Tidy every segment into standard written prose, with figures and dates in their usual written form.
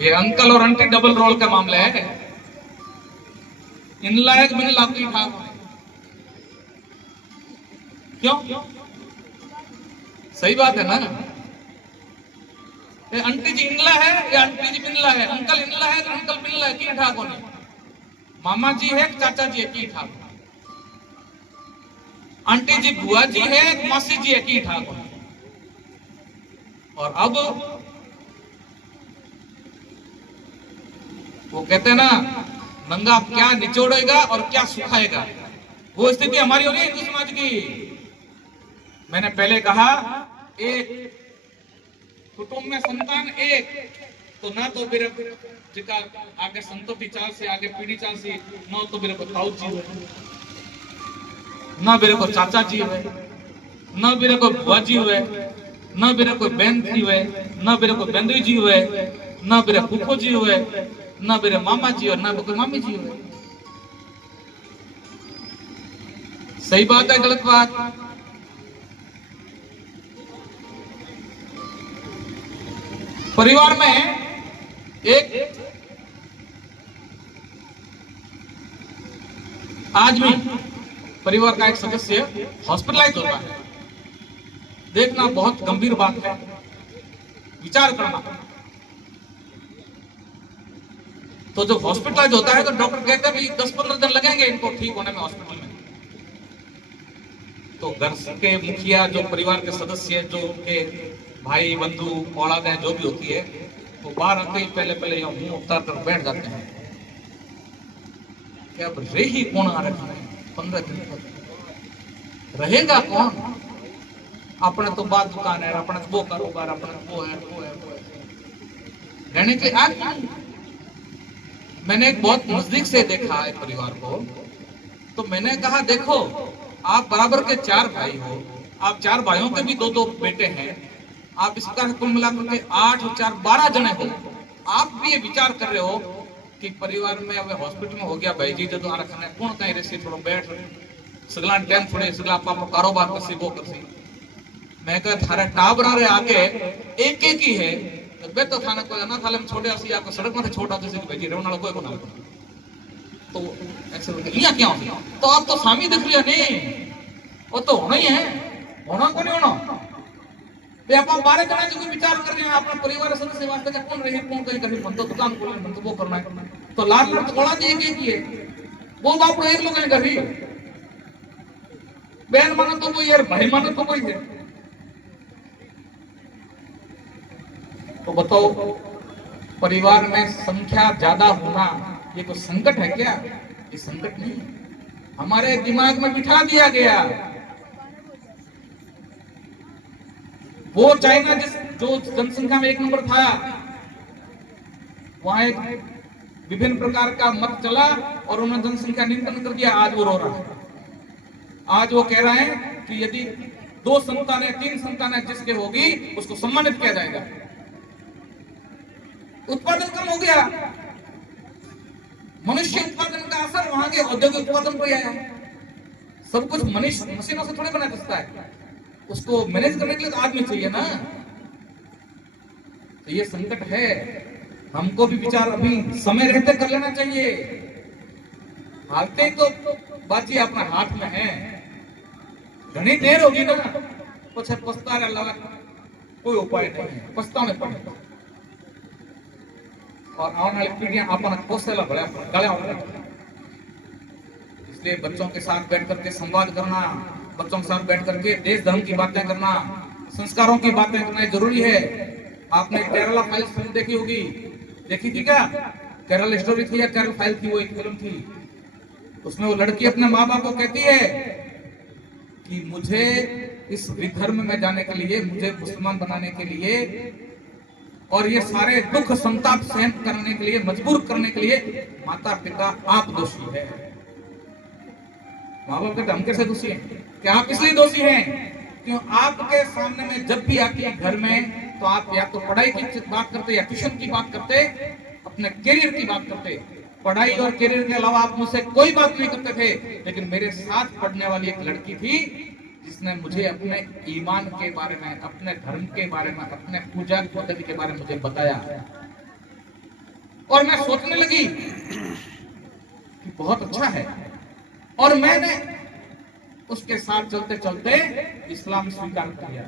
ये अंकल और aunty double role का मामला है। इन लायक भी नहीं लाती ठाक। क्यों? सही बात है ना। ये आंटी जी इनला है या आंटी जी बिनला है, अंकल इनला है अंकल बिनला है, की ठाक होने। मामा जी है चाचा जी है, की ठाक। आंटी जी बुआ जी है मौसी जी है, की ठाक होने। और अब वो कहते हैं ना, नंगा क्या निचोड़ेगा और क्या सुखाएगा, वो स्थिति हमारी हो रही है हिंदू समाज की। मैंने पहले कहा, एक कुटुंब में संतान एक, तो ना तो मेरे जिका आगे संतति चाल से आगे पीढ़ी चाल से न तो मेरे को ताऊ जी हुए, न मेरे को चाचा जी हुए, न मेरे को बुआ जी हुए, न मेरे को बहन जी हुए, न मेरे को बंधु जी हुए, न मेरे फूफो जी हुए, न मेरे मामा जी और न मेरे मामी जी हुए। सही बात है गलत बात? परिवार में एक आदमी, परिवार का एक सदस्य हॉस्पिटलाइज होता है, देखना बहुत गंभीर बात है, विचार करना। तो जब हॉस्पिटलाइज होता है तो डॉक्टर कहते हैं भाई 10-15 दिन लगेंगे इनको ठीक होने में हॉस्पिटल में। तो घर के मुखिया, जो परिवार के सदस्य, जो उनके भाई बंधु औलादें जो भी होती है, वो बाहर आते ही पहले पहले मुंह उतार कर बैठ जाते हैं। क्या रहे ही कौन आ रखा है 15 दिन तक, रहेगा कौन? अपने तो बात दुकान है, अपने वो कारोबार, अपने वो है वो है वो है, रहने के आज। मैंने बहुत नजदीक से देखा है परिवार को, तो मैंने कहा देखो, आप बराबर के 4 भाई हो, आप 4 भाइयों के भी 2-2 बेटे हैं, आप इसका कुल मिलाकर के 8 और 4 12 जने हो। आप भी ये विचार कर रहे हो कि परिवार में अब हॉस्पिटल में हो गया भाई जी जो आ रखा है, कौन कहीं रेसी थोड़ा बैठ सगला टाइम थोड़े सगला आप कारोबार कर सी वो कर सी। मैं कहा थारे टाबरा रे आके एक एक ही है, बे तो थाना कोई ना थाले में छोड़े आसी आपको सड़क में छोड़ आते भाई जी रेवना कोई को ना। तो ऐसे यहाँ क्या हो, तो आप तो स्वामी दिख लिया नहीं, वो तो होना ही है, होना को नहीं होना। वे आप 12 जना जो विचार कर रहे हैं अपना परिवार सदस्य वास्ते का कौन रहे कौन कहीं कहीं मन तो दुकान खोलना, मन तो वो करना है, तो लाल लड़ तो गोला दिए एक ही है, वो बाप एक लोग हैं कभी बहन मानो तो कोई है, भाई मानो तो कोई है। तो बताओ, परिवार में संख्या ज्यादा होना ये कोई संकट है क्या? ये संकट नहीं, हमारे दिमाग में बिठा दिया गया। वो चाइना जिस जो जनसंख्या में 1 नंबर था, वहां एक विभिन्न प्रकार का मत चला और उन्होंने जनसंख्या न्यूनतम कर दिया। आज वो रो रहा है, आज वो कह रहे हैं कि यदि 2 संतानें 3 संतानें जिसके होगी उसको सम्मानित किया जाएगा। उत्पादन कम हो गया, मनुष्य उत्पादन का असर वहां के औद्योगिक उत्पादन पर आया। सब कुछ मनुष्य मशीनों से थोड़े बना सकता है, उसको मैनेज करने के लिए तो आदमी चाहिए ना। तो ये संकट है, हमको भी विचार अभी समय रहते कर लेना चाहिए। हालते तो बाजी अपना हाथ में है, घनी देर होगी ना पछे पछताने अलावा कोई उपाय नहीं है, पछताने पड़ेगा। और आने वाली पीढ़ियां अपना कौशल गले होंगे। इसलिए बच्चों के साथ बैठ करके संवाद करना, बच्चों के साथ बैठ करके देश धर्म की बातें करना, संस्कारों की बातें करना जरूरी है। आपने केरला फाइल्स फिल्म देखी होगी, देखी थी क्या? केरल स्टोरी थी या केरल फाइल थी, वो एक फिल्म थी। उसमें वो लड़की अपने माँ बाप को कहती है कि मुझे इस विधर्म में जाने के लिए, मुझे मुसलमान बनाने के लिए और ये सारे दुख संताप सहन करने के लिए, मजबूर करने के लिए माता पिता आप दोषी है। माँ बाप कहते हम कैसे दोषी हैं? कि आप इसलिए दोषी हैं क्यों आपके सामने में जब भी आती है घर में, तो आप या तो पढ़ाई की बात करते या ट्यूशन की बात करते, अपने करियर की बात करते। पढ़ाई और करियर के अलावा आप मुझसे कोई बात नहीं करते थे। लेकिन मेरे साथ पढ़ने वाली एक लड़की थी जिसने मुझे अपने ईमान के बारे में, अपने धर्म के बारे में, अपने पूजा पद्धति के बारे में मुझे बताया। और मैं सोचने लगी कि बहुत अच्छा है, और मैंने उसके साथ चलते चलते इस्लाम स्वीकार कर लिया।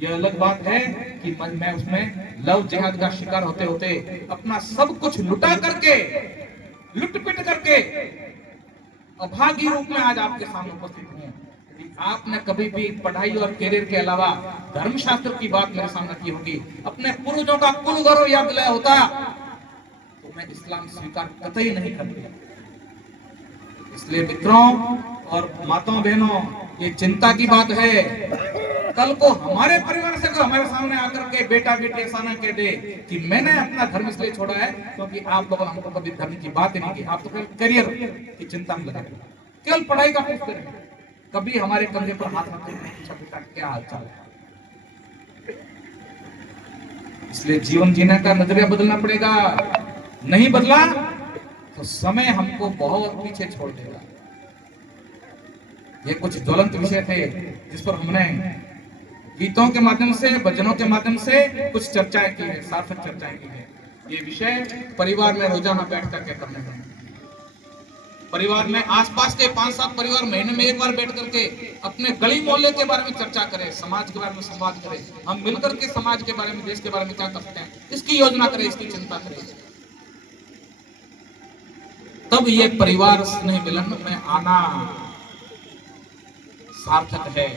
यह अलग बात है कि मैं उसमें लव जिहाद का शिकार होते होते अपना सब कुछ लुटा करके, लुटपिट करके अभागी रूप में आज आपके सामने उपस्थित हूं। यदि आपने कभी भी पढ़ाई और करियर के अलावा धर्मशास्त्र की बात मेरे सामने की होगी, अपने पूर्वजों का कुल गौरव याद दिलाया होता, तो मैं इस्लाम स्वीकार कतई नहीं करती। इसलिए मित्रों और माताओं बहनों, ये चिंता की बात है, कल को हमारे परिवार से कोई हमारे सामने आकर के बेटा बेटी ऐसा ना कह दे कि मैंने अपना धर्म इसलिए छोड़ा है क्योंकि आप लोगों ने हमको कभी धर्म की बात ही नहीं की, आप तो केवल करियर की चिंता में लगे, केवल पढ़ाई का पूछते रहे, कभी हमारे कंधे पर हाथ रख के पूछा बेटा क्या हाल चाल है। इसलिए जीवन जीने का नजरिया बदलना पड़ेगा, नहीं बदला तो समय हमको बहुत पीछे छोड़ देगा। ये कुछ ज्वलंत विषय थे जिस पर हमने गीतों के माध्यम से, भजनों के माध्यम से कुछ चर्चाएं की है, सार्थक चर्चाएं की है। ये विषय परिवार में रोजाना बैठ करके करने हैं। परिवार में आसपास के 5-7 परिवार महीने में एक बार बैठ करके अपने गली मोहल्ले के बारे में चर्चा करें, समाज के बारे में संवाद करें, हम मिलकर के समाज के बारे में, देश के बारे में क्या कर सकते हैं, इसकी योजना करें, इसकी चिंता करें। तब ये परिवार स्नेह मिलन में आना सार्थक है।